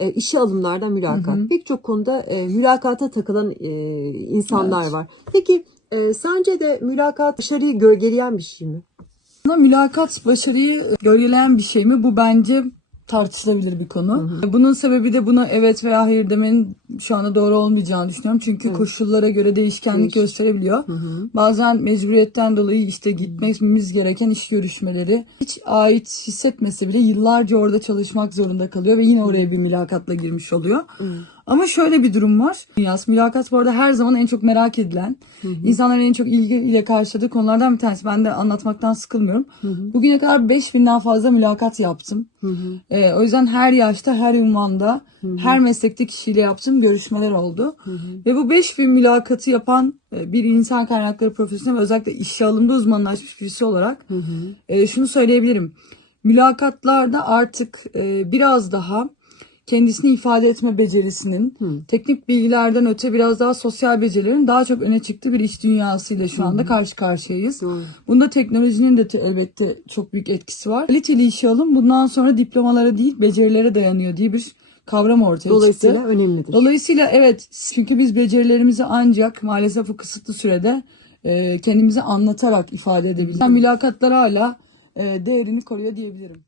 e, işe alımlardan mülakat. Pek çok konuda e, mülakata takılan e, insanlar Evet. var. Peki e, sence de mülakat başarıyı gölgeleyen bir şey mi? Mülakat başarıyı gölgeleyen bir şey mi? Bu bence tartışılabilir bir konu. Bunun sebebi de buna evet veya hayır demenin şu anda doğru olmayacağını düşünüyorum. Çünkü koşullara göre değişkenlik Değişir. gösterebiliyor. Bazen mecburiyetten dolayı işte gitmemiz gereken iş görüşmeleri hiç ait hissetmese bile yıllarca orada çalışmak zorunda kalıyor ve yine oraya bir mülakatla girmiş oluyor. Ama şöyle bir durum var. Dünyası mülakat bu arada her zaman en çok merak edilen, insanların en çok ilgiyle karşıladığı konulardan bir tanesi. Ben de anlatmaktan sıkılmıyorum. Bugüne kadar 5000'den fazla mülakat yaptım. Ee, o yüzden her yaşta, her ünvanda, her meslekte kişiyle yaptığım görüşmeler oldu. Ve bu 5000 mülakatı yapan e, bir insan kaynakları profesyonel ve özellikle işe alımda uzmanlaşmış birisi olarak e, şunu söyleyebilirim. Mülakatlarda artık e, biraz daha kendisini ifade etme becerisinin teknik bilgilerden öte biraz daha sosyal becerilerin daha çok öne çıktığı bir iş dünyasıyla şu anda karşı karşıyayız. Doğru. Bunda teknolojinin de te- elbette çok büyük etkisi var. Kaliteli işe alım bundan sonra diplomalara değil becerilere dayanıyor diye bir kavram ortaya Dolayısıyla çıktı. önemlidir. Dolayısıyla evet çünkü biz becerilerimizi ancak maalesef bu kısıtlı sürede e, kendimizi anlatarak ifade edebiliriz. Mülakatlar hala e, değerini koruyor diyebilirim.